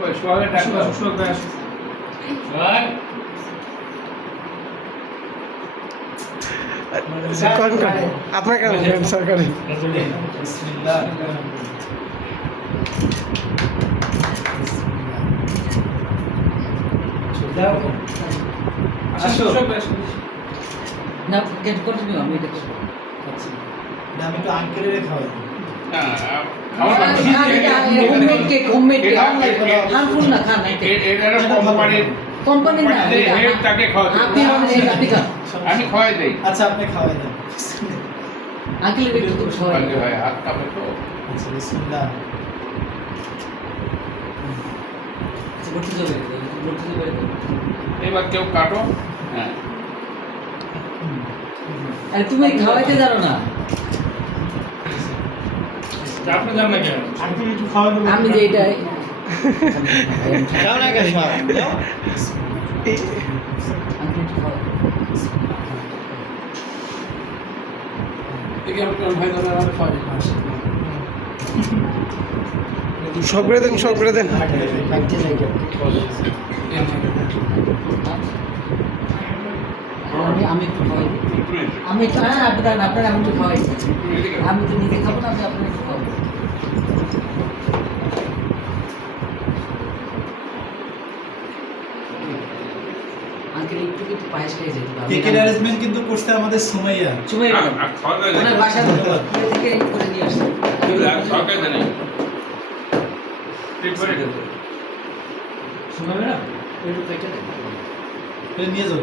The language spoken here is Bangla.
ওই সোহাগের ডাকবা সোহাগ ভাই আসো সোহাগ আপনার কেন সরকারি বিসমিল্লাহ যাও আসো না কেন কন্টিনিউ আমি এটা করব আচ্ছা না আমি তো আঙ্কেলের খাওয়াই হোমমেড কেক হারমফুল না খান এটা এটা কোম্পানির কোম্পানি না হেড তাকে খাওয়াতে আপনি আপনি খান আমি খাওয়াই দেই আচ্ছা আপনি খাওয়াই দেন আঙ্কেল একটু তো সবাই বলতে হয় হাত কাঁপে তো আচ্ছা বিসমিল্লাহ করতে যাবে এবার কেউ কাটো হ্যাঁ আরে তুমি খাওয়াইতে জানো না আপনি জান না কেন আঙ্কেল একটু খাওয়াই দেন আমি যে এটা খাও না গাছ খাও আঙ্কেল একটু খাওয়াই সব করে দেন সব করে দেন আমি একটু খাওয়াই আমি একটু হ্যাঁ আপনার আমি একটু খাওয়াই আমি তো নিজে খাবো না আমি আপনার একটু খাবো আঙ্কেল একটু পায়েস খেয়ে যেতে পারবে কেকের অ্যারেঞ্জমেন্ট কিন্তু করতে আমাদের সুমাইয়া চুমাই ওনার বাসার থেকে করে নিয়ে আসছে সরকার জানি ঠিক করে সুমাই ম্যাডাম একটু প্যাকেট নিয়ে যাও